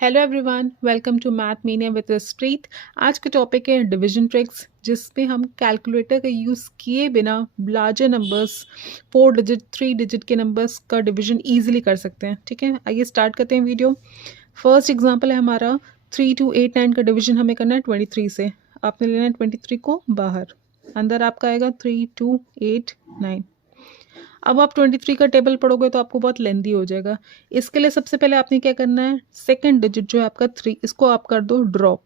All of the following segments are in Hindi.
Hello everyone, welcome to math mania with Spreet. आज का टॉपिक है डिवीजन ट्रिक्स, जिसमें हम कैलकुलेटर का यूज़ किए बिना लार्जर नंबर्स 4 डिजिट 3 डिजिट के नंबर्स का डिवीजन इजीली कर सकते हैं। ठीक है, आइए स्टार्ट करते हैं वीडियो। फर्स्ट एग्जांपल है हमारा 3289 का डिवीजन हमें करना है 23 से। आपने लेना है 23 को बाहर, अंदर आपका आएगा 3289। अब आप 23 का टेबल पढ़ोगे तो आपको बहुत लेंदी हो जाएगा। इसके लिए सबसे पहले आपने क्या करना है, सेकंड डिजिट जो है आपका 3, इसको आप कर दो ड्रॉप।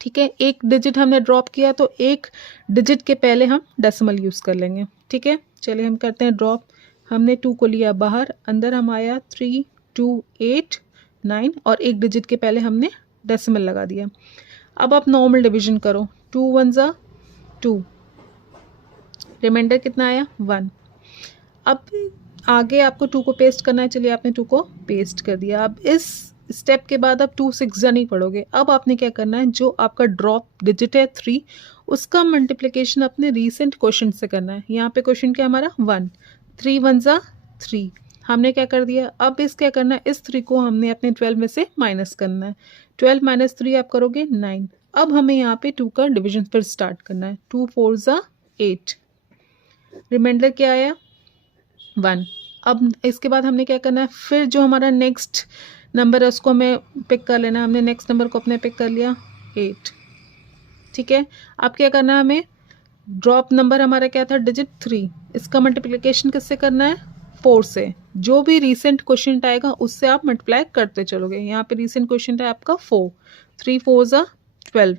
ठीक है, एक डिजिट हमने ड्रॉप किया तो एक डिजिट के पहले हम डेसिमल यूज़ कर लेंगे। ठीक है, चलिए हम करते हैं ड्रॉप। हमने 2 को लिया बाहर, अंदर हम आया 3289 और एक डिजिट के पहले हमने डेसिमल लगा दिया। अब आप नॉर्मल डिविजन करो, 2 1 ज़ा 2, रिमाइंडर कितना आया 1। अब आगे आपको 2 को पेस्ट करना है, चलिए आपने 2 को पेस्ट कर दिया। अब इस स्टेप के बाद आप 2 6 जा नहीं पढ़ोगे। अब आपने क्या करना है, जो आपका ड्रॉप डिजिट है 3, उसका मल्टीप्लिकेशन अपने रीसेंट क्वेश्चन से करना है। यहाँ पे क्वेश्चन क्या हमारा 1, 3 1 ज़ा 3, हमने क्या कर दिया। अब इस क्या करना है, इस 3 को हमने अपने 12 में से माइनस करना है। 12 माइनस 3 आप करोगे 9। अब हमें यहाँ पे 2 का डिविजन फिर स्टार्ट करना है। 2 4 ज़ा 8, रिमाइंडर क्या आया 1। अब इसके बाद हमने क्या करना है, फिर जो हमारा नेक्स्ट नंबर है उसको हमें पिक कर लेना है। हमने नेक्स्ट नंबर को अपने पिक कर लिया 8। ठीक है, अब क्या करना है, हमें ड्रॉप नंबर हमारा क्या था डिजिट 3, इसका मल्टीप्लिकेशन किससे करना है 4 से। जो भी रीसेंट क्वेश्चन आएगा उससे आप मल्टीप्लाई करते चलोगे। यहाँ पे रीसेंट क्वेश्चन है आपका 4, 3 4 ज़ा 12,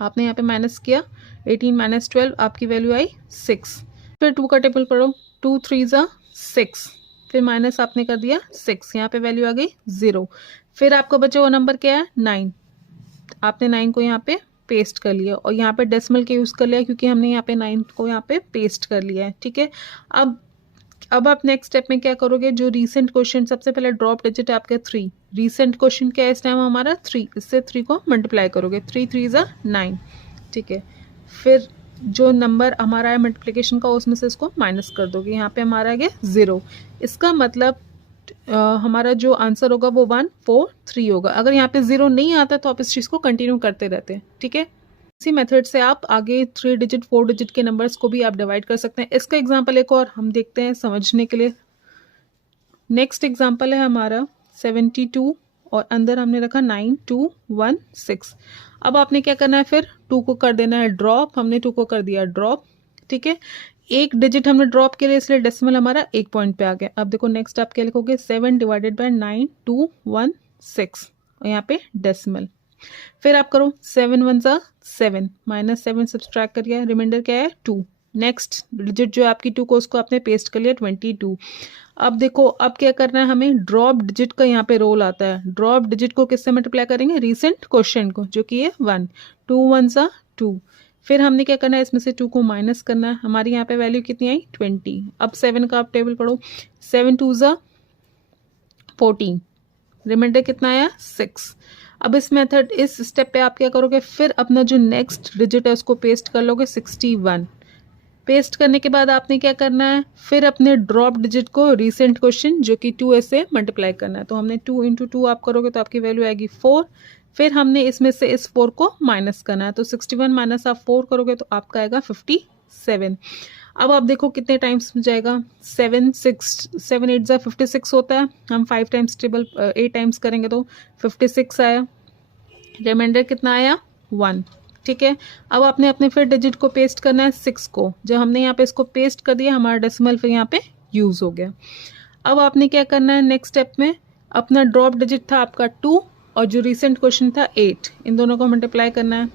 आपने यहाँ पे माइनस किया 18 माइनस 12, आपकी वैल्यू आई 6। फिर 2 का टेबल पढ़ो, 2 3 ज़ा 6, फिर माइनस आपने कर दिया 6, यहाँ पे वैल्यू आ गई 0। फिर आपका बचा हुआ नंबर क्या है 9, आपने 9 को यहाँ पे पेस्ट कर लिया और यहाँ पे डेसिमल के यूज़ कर लिया क्योंकि हमने यहाँ पे 9 को यहाँ पे पेस्ट कर लिया है। ठीक है, अब आप नेक्स्ट स्टेप में क्या करोगे, जो रीसेंट क्वेश्चन सबसे पहले ड्रॉप डिजिट है आपका 3, रीसेंट क्वेश्चन क्या है इस टाइम हमारा 3, इससे 3 को मल्टीप्लाई करोगे, 3 3 ज़ा 9। ठीक है, फिर जो नंबर हमारा है मल्टीप्लिकेशन का उसमें से इसको माइनस कर दोगे, यहाँ पे हमारा आ गया 0। इसका मतलब हमारा जो आंसर होगा वो 1 4 3 होगा। अगर यहाँ पे 0 नहीं आता तो आप इस चीज़ को कंटिन्यू करते रहते हैं। ठीक है, इसी मेथड से आप आगे 3 डिजिट 4 डिजिट के नंबर्स को भी आप डिवाइड कर सकते हैं। इसका एग्जाम्पल एक और हम देखते हैं समझने के लिए। नेक्स्ट एग्जाम्पल है हमारा 72 और अंदर हमने रखा 9 2 1 6। अब आपने क्या करना है, फिर 2 को कर देना है ड्रॉप, हमने 2 को कर दिया ड्रॉप। ठीक है, एक डिजिट हमने ड्रॉप के लिए इसलिए डेसिमल हमारा एक पॉइंट पे आ गया। अब देखो नेक्स्ट आप क्या लिखोगे, 7 डिवाइडेड बाय 9 2 1 6 और यहाँ पे डेसिमल। फिर आप करो 7 1 ज़ा 7, माइनस 7 सब्सट्रैक्ट कर दिया, रिमाइंडर क्या है 2। नेक्स्ट डिजिट जो है आपकी 2 को उसको आपने पेस्ट कर लिया 22। अब देखो अब क्या करना है, हमें ड्रॉप डिजिट का यहाँ पे रोल आता है। ड्रॉप डिजिट को किससे मल्टीप्लाई करेंगे, रीसेंट क्वेश्चन को, जो कि है 1, 2 1 ज़ा 2। फिर हमने क्या करना है, इसमें से 2 को माइनस करना है। हमारी यहाँ पे वैल्यू कितनी आई 20। अब 7 का आप टेबल पढ़ो, 7 2 ज़ा 14, रिमाइंडर कितना आया 6। अब इस मेथड इस स्टेप पे आप क्या करोगे, फिर अपना जो नेक्स्ट डिजिट है उसको पेस्ट कर लोगे 61। पेस्ट करने के बाद आपने क्या करना है, फिर अपने ड्रॉप डिजिट को रीसेंट क्वेश्चन जो कि 2 से मल्टीप्लाई करना है। तो हमने 2 इंटू 2 आप करोगे तो आपकी वैल्यू आएगी 4। फिर हमने इसमें से इस 4 को माइनस करना है, तो 61 माइनस आप 4 करोगे तो आपका आएगा 57। अब आप देखो कितने टाइम्स जाएगा, 7 6 7 8 ज़ा 56 होता है। हम 5 टाइम्स टेबल 8 टाइम्स करेंगे तो 56 आया, रिमाइंडर कितना आया 1। ठीक है, अब आपने अपने फिर डिजिट को पेस्ट करना है 6 को। जब हमने यहाँ पे इसको पेस्ट कर दिया, हमारा डेसिमल फिर यहाँ पे यूज़ हो गया। अब आपने क्या करना है, नेक्स्ट स्टेप में अपना ड्रॉप डिजिट था आपका 2 और जो रीसेंट क्वेश्चन था 8, इन दोनों को मल्टीप्लाई करना है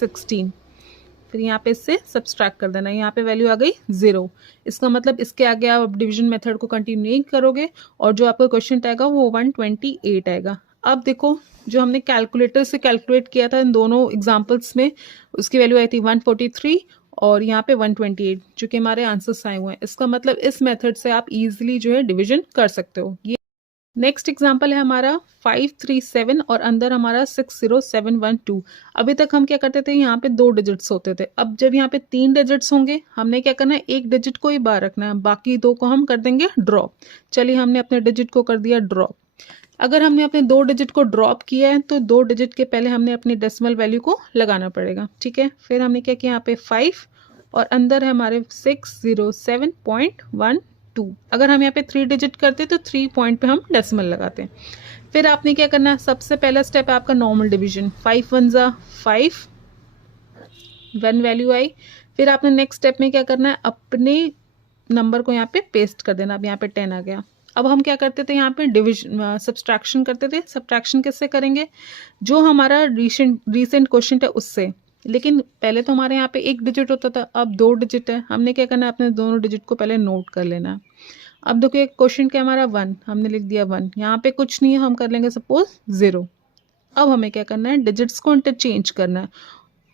16। फिर यहाँ पे इससे सब्सट्रैक्ट कर देना है, यहाँ पे वैल्यू आ गई 0। इसका मतलब इसके आगे आप डिवीजन मेथड को कंटिन्यू नहीं करोगे और जो आपका क्वेश्चन आएगा वो 128 आएगा। अब देखो जो हमने कैलकुलेटर से कैलकुलेट किया था इन दोनों एग्जाम्पल्स में, उसकी वैल्यू आई थी 143 और यहाँ पे 128, जो कि हमारे आंसर्स आए हुए हैं। इसका मतलब इस मेथड से आप इजीली जो है डिवीजन कर सकते हो। ये नेक्स्ट एग्जाम्पल है हमारा 537 और अंदर हमारा 60712। अभी तक हम क्या करते थे, यहाँ पे 2 डिजिट्स होते थे। अब जब यहाँ पे 3 डिजिट्स होंगे, हमने क्या करना है, एक डिजिट को ही बाहर रखना है, बाकी 2 को हम कर देंगे ड्रॉप। चलिए हमने अपने डिजिट को कर दिया ड्रॉप। अगर हमने अपने 2 डिजिट को ड्रॉप किया है तो 2 डिजिट के पहले हमने अपनी डेसिमल वैल्यू को लगाना पड़ेगा। ठीक है, फिर हमने क्या किया, यहाँ पे 5 और अंदर है हमारे 607.12। अगर हम यहाँ पे 3 डिजिट करते तो 3 पॉइंट पे हम डेसिमल लगाते हैं। फिर आपने क्या करना है, सबसे पहला स्टेप है आपका नॉर्मल डिवीजन। 5 1 ज़ा 5, 1 वैल्यू आई। फिर आपने नेक्स्ट स्टेप में क्या करना है, अपने नंबर को यहाँ पे पेस्ट कर देना। अब यहाँ पे 10 आ गया। अब हम क्या करते थे, यहाँ पे डिविजन सब्सट्रैक्शन करते थे। सब्सट्रैक्शन किससे करेंगे, जो हमारा रीसेंट क्वेश्चन है उससे। लेकिन पहले तो हमारे यहाँ पे 1 डिजिट होता था, अब 2 डिजिट है। हमने क्या करना है, अपने दोनों डिजिट को पहले नोट कर लेना है। अब देखिए क्वेश्चन क्या हमारा 1, हमने लिख दिया 1। यहाँ पे कुछ नहीं है, हम कर लेंगे सपोज 0। अब हमें क्या करना है, डिजिट्स को इंटरचेंज करना है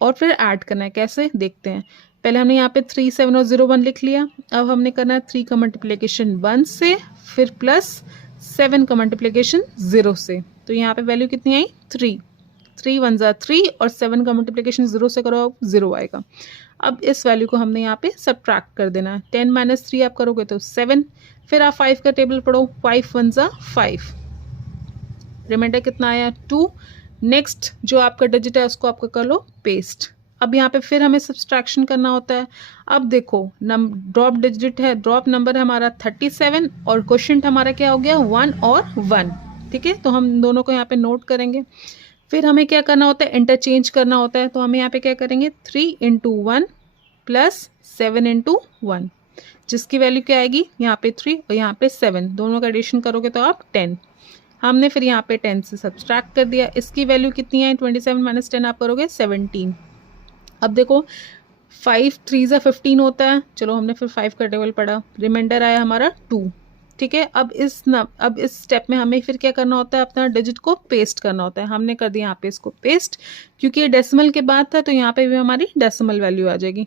और फिर ऐड करना है। कैसे देखते हैं। पहले हमने यहाँ पे 3 7 और 0 1 लिख लिया। अब हमने करना है 3 का मल्टीप्लिकेशन 1 से, फिर प्लस 7 का मल्टीप्लिकेशन 0 से। तो यहाँ पे वैल्यू कितनी आई, 3। 3 1 ज़ा 3 और 7 का मल्टीप्लिकेशन 0 से करो, अब 0 आएगा। अब इस वैल्यू को हमने यहाँ पे सब्ट्रैक्ट कर देना है। 10 माइनस 3 आप करोगे तो 7। फिर आप 5 का टेबल पढ़ो। 5 1 ज़ा 5, रिमाइंडर कितना आया, 2। नेक्स्ट जो आपका डिजिट है उसको आपका कर लो पेस्ट। अब यहाँ पे फिर हमें सब्सट्रैक्शन करना होता है। अब देखो ड्रॉप डिजिट है, ड्रॉप नंबर है हमारा 37 और क्वेश्चन हमारा क्या हो गया, 1 और 1। ठीक है, तो हम दोनों को यहाँ पे नोट करेंगे। फिर हमें क्या करना होता है, इंटरचेंज करना होता है। तो हमें यहाँ पे क्या करेंगे, 3 × 1 प्लस 7 × 1, जिसकी वैल्यू क्या आएगी, यहाँ पे 3 और यहाँ पे 7, दोनों का एडिशन करोगे तो आप 10। हमने फिर यहाँ पे 10 से सब्सट्रैक्ट कर दिया। इसकी वैल्यू कितनी है, 27 माइनस 10 आप करोगे 17। अब देखो 5 3 ज़ा 15 होता है। चलो हमने फिर 5 का टेबल पढ़ा, रिमाइंडर आया हमारा 2। ठीक है, अब इस स्टेप में हमें फिर क्या करना होता है, अपना डिजिट को पेस्ट करना होता है। हमने कर दिया यहाँ पे इसको पेस्ट, क्योंकि ये डेसिमल के बाद था तो यहाँ पे भी हमारी डेसिमल वैल्यू आ जाएगी।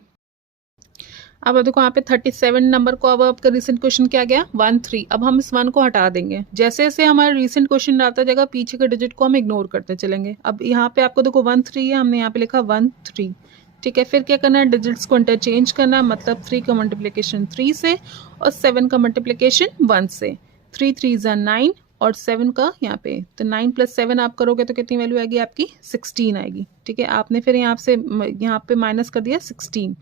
अब देखो यहाँ पे 37 नंबर को, अब आपका रिसेंट क्वेश्चन क्या गया, 1 3। अब हम इस 1 को हटा देंगे। जैसे जैसे हमारा रिसेंट क्वेश्चन आता जाएगा, पीछे के डिजिट को हम इग्नोर करते चलेंगे। अब यहाँ पे आपको देखो 1 3 है, हमने यहाँ पे लिखा 1 3। ठीक है, फिर क्या करना है, डिजिट्स को इंटरचेंज करना है। मतलब 3 का मल्टीप्लिकेशन 3 से और 7 का मल्टीप्लिकेशन 1 से। 3 3 ज़ा 9 और 7 का यहाँ पे, तो 9 + 7 आप करोगे तो कितनी वैल्यू आएगी आपकी, 16 आएगी। ठीक है, आपने फिर यहाँ पे माइनस कर दिया 16,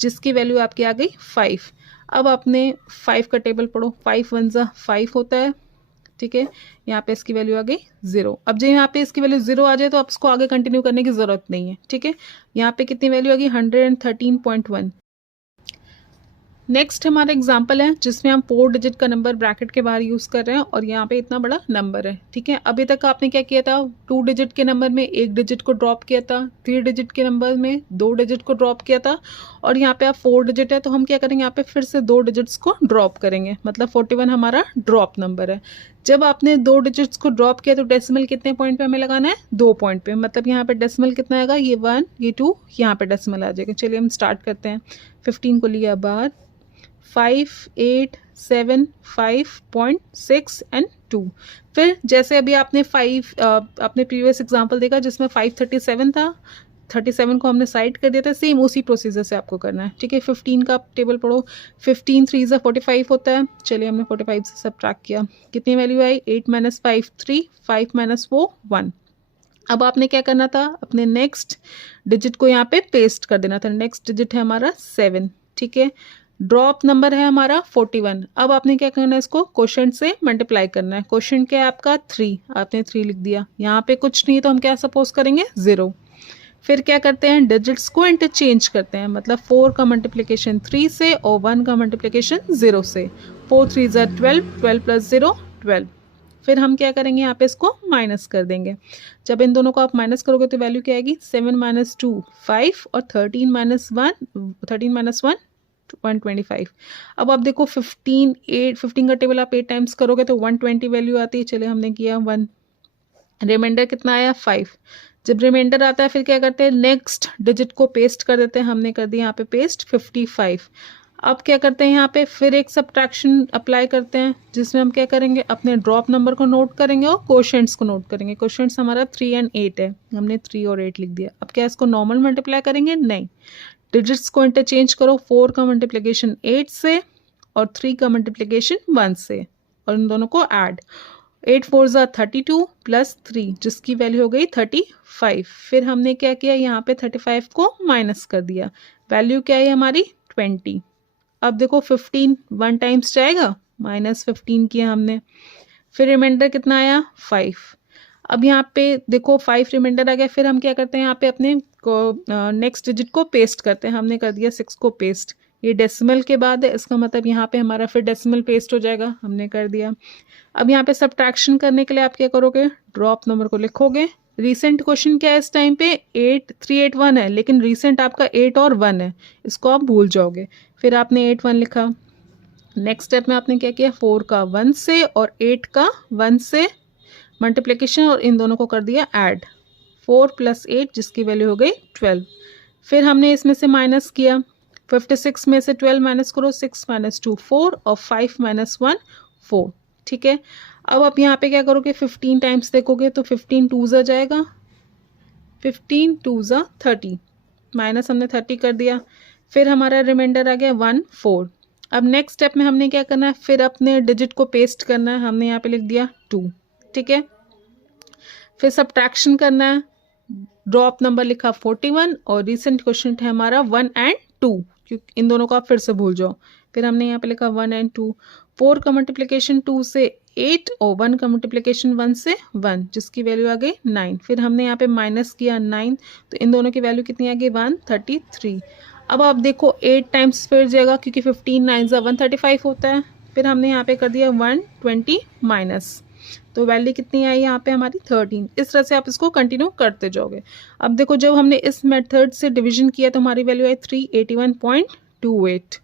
जिसकी वैल्यू आपकी आ गई 5। अब आपने 5 का टेबल पढ़ो। 5 1 ज़ा 5 होता है। ठीक है, यहाँ पे इसकी वैल्यू आ गई 0। अब जो यहाँ पे इसकी वैल्यू 0 आ जाए तो आप इसको आगे कंटिन्यू करने की ज़रूरत नहीं है। ठीक है, यहाँ पे कितनी वैल्यू आ गई, 113.1। नेक्स्ट हमारा एग्जाम्पल है जिसमें हम 4 डिजिट का नंबर ब्रैकेट के बाहर यूज़ कर रहे हैं और यहाँ पे इतना बड़ा नंबर है। ठीक है, अभी तक आपने क्या किया था, 2 डिजिट के नंबर में 1 डिजिट को ड्रॉप किया था, 3 डिजिट के नंबर में 2 डिजिट को ड्रॉप किया था, और यहाँ पे आप 4 डिजिट है तो हम क्या करेंगे, यहाँ पे फिर से 2 डिजिट्स को ड्रॉप करेंगे। मतलब 41 हमारा ड्रॉप नंबर है। जब आपने 2 डिजिट्स को ड्रॉप किया तो डेसिमल कितने पॉइंट पे हमें लगाना है, 2 पॉइंट पे। मतलब यहाँ पे डेसिमल कितना आएगा, ये 1 ये 2, यहाँ पे डेसिमल आ जाएगा। चलिए हम स्टार्ट करते हैं। 15 को लिया बाहर, 5 8 7 5.6 एंड 2। फिर जैसे अभी आपने आपने प्रीवियस एग्जांपल देखा जिसमें 537 था, 37 को हमने साइड कर दिया था, सेम उसी प्रोसीजर से आपको करना है। ठीक है, 15 का टेबल पढ़ो। 15 3 ज़ा 45 होता है। चलिए हमने 45 से सब्ट्रैक्ट किया, कितनी वैल्यू आई, 8 - 5 3, 5 - 4 1। अब आपने क्या करना था, अपने नेक्स्ट डिजिट को यहाँ पे पेस्ट कर देना था। नेक्स्ट डिजिट है हमारा 7। ठीक है, ड्रॉप नंबर है हमारा 41। अब आपने क्या करना है, इसको क्वोशंट से मल्टीप्लाई करना है। क्वोशंट क्या है आपका 3, आपने 3 लिख दिया। यहाँ पे कुछ नहीं तो हम क्या सपोज करेंगे, 0। फिर क्या करते हैं, डिजिट्स को इंटरचेंज करते हैं। मतलब 4 का मल्टीप्लिकेशन 3 से और 1 का मल्टीप्लिकेशन 0 से। 4 3 ज़ा 12, 12 + 0 12। फिर हम क्या करेंगे, यहाँ पे इसको माइनस कर देंगे। जब इन दोनों को आप माइनस करोगे तो वैल्यू क्या आएगी, 7 - 2 5 और 13 - 1 125। अब आप देखो 15 का टेबल आप 8 टाइम्स करोगे तो 120 वैल्यू आती है। चलिए हमने किया 1, रिमाइंडर कितना आया 5। जब रिमाइंडर आता है फिर क्या करते हैं, नेक्स्ट डिजिट को पेस्ट कर देते हैं। हमने कर दिया यहाँ पे पेस्ट 55। अब क्या करते हैं यहाँ पे फिर एक सब्ट्रैक्शन अप्लाई करते हैं, जिसमें हम क्या करेंगे, अपने ड्रॉप नंबर को नोट करेंगे और कोशेंट्स को नोट करेंगे। कोशेंट्स हमारा 3 और 8 है, हमने 3 और 8 लिख दिया। अब क्या इसको नॉर्मल मल्टीप्लाई करेंगे? नहीं, डिजिट्स को इंटरचेंज करो। 4 का मल्टीप्लिकेशन 8 से और 3 का मल्टीप्लिकेशन 1 से, और इन दोनों को ऐड। 8 4 ज़ा 32 प्लस 3 जिसकी वैल्यू हो गई 35। फिर हमने क्या किया, यहाँ पे 35 को माइनस कर दिया, वैल्यू क्या है हमारी 20। अब देखो 15 1 टाइम्स जाएगा, -15 किया हमने, फिर रिमाइंडर कितना आया 5। अब यहाँ पे देखो 5 रिमाइंडर आ गया। फिर हम क्या करते हैं, यहाँ पे अपने नेक्स्ट डिजिट को पेस्ट करते हैं। हमने कर दिया 6 को पेस्ट, ये डेसिमल के बाद है, इसका मतलब यहाँ पे हमारा फिर डेसिमल पेस्ट हो जाएगा, हमने कर दिया। अब यहाँ पे सब्ट्रैक्शन करने के लिए आप क्या करोगे, ड्रॉप नंबर को लिखोगे। रीसेंट क्वेश्चन क्या है इस टाइम पे, 8 3 8 1 है, लेकिन रीसेंट आपका 8 और 1 है, इसको आप भूल जाओगे। फिर आपने 8 1 लिखा। नेक्स्ट स्टेप में आपने क्या किया, 4 का 1 से और 8 का 1 से मल्टीप्लिकेशन, और इन दोनों को कर दिया ऐड। 4 + 8 जिसकी वैल्यू हो गई 12। फिर हमने इसमें से माइनस किया, 56 में से 12 माइनस करो, 6 - 2 4 और 5 - 1 4। ठीक है, अब आप यहाँ पे क्या करोगे, 15 टाइम्स देखोगे तो 15 2 ज़ा जाएगा, 15 2 ज़ा 30, माइनस हमने 30 कर दिया। फिर हमारा रिमाइंडर आ गया 1 4। अब नेक्स्ट स्टेप में हमने क्या करना है, फिर अपने डिजिट को पेस्ट करना है। हमने यहाँ पे लिख दिया 2। ठीक है, फिर सब्ट्रैक्शन करना है, ड्रॉप नंबर लिखा 41 और रिसेंट क्वेश्चन है हमारा 1 और 2, क्योंकि इन दोनों को आप फिर से भूल जाओ। फिर हमने यहाँ पे लिखा 1 और 2। 4 का मल्टीप्लिकेशन 2 से 8 और 1 का मल्टीप्लिकेशन 1 से 1 जिसकी वैल्यू आ गई 9। फिर हमने यहाँ पे माइनस किया 9, तो इन दोनों की वैल्यू कितनी आ गई 133। अब आप देखो 8 टाइम्स फिर जाएगा, क्योंकि 15 9 ज़ा 135 होता है। फिर हमने यहाँ पे कर दिया 120 माइनस, तो वैल्यू कितनी आई यहाँ पे हमारी 13। इस तरह से आप इसको कंटिन्यू करते जाओगे। अब देखो जब हमने इस मेथड से डिवीजन किया तो हमारी वैल्यू आई 381.28,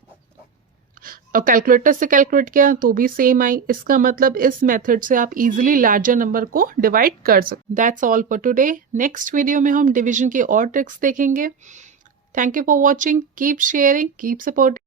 और कैलकुलेटर से कैलकुलेट किया तो भी सेम आई। इसका मतलब इस मेथड से आप इजीली लार्जर नंबर को डिवाइड कर सकते। That's all for today. Next video में हम डिवीजन के और ट्रिक्स देखेंगे। Thank you for watching, keep sharing, keep supporting.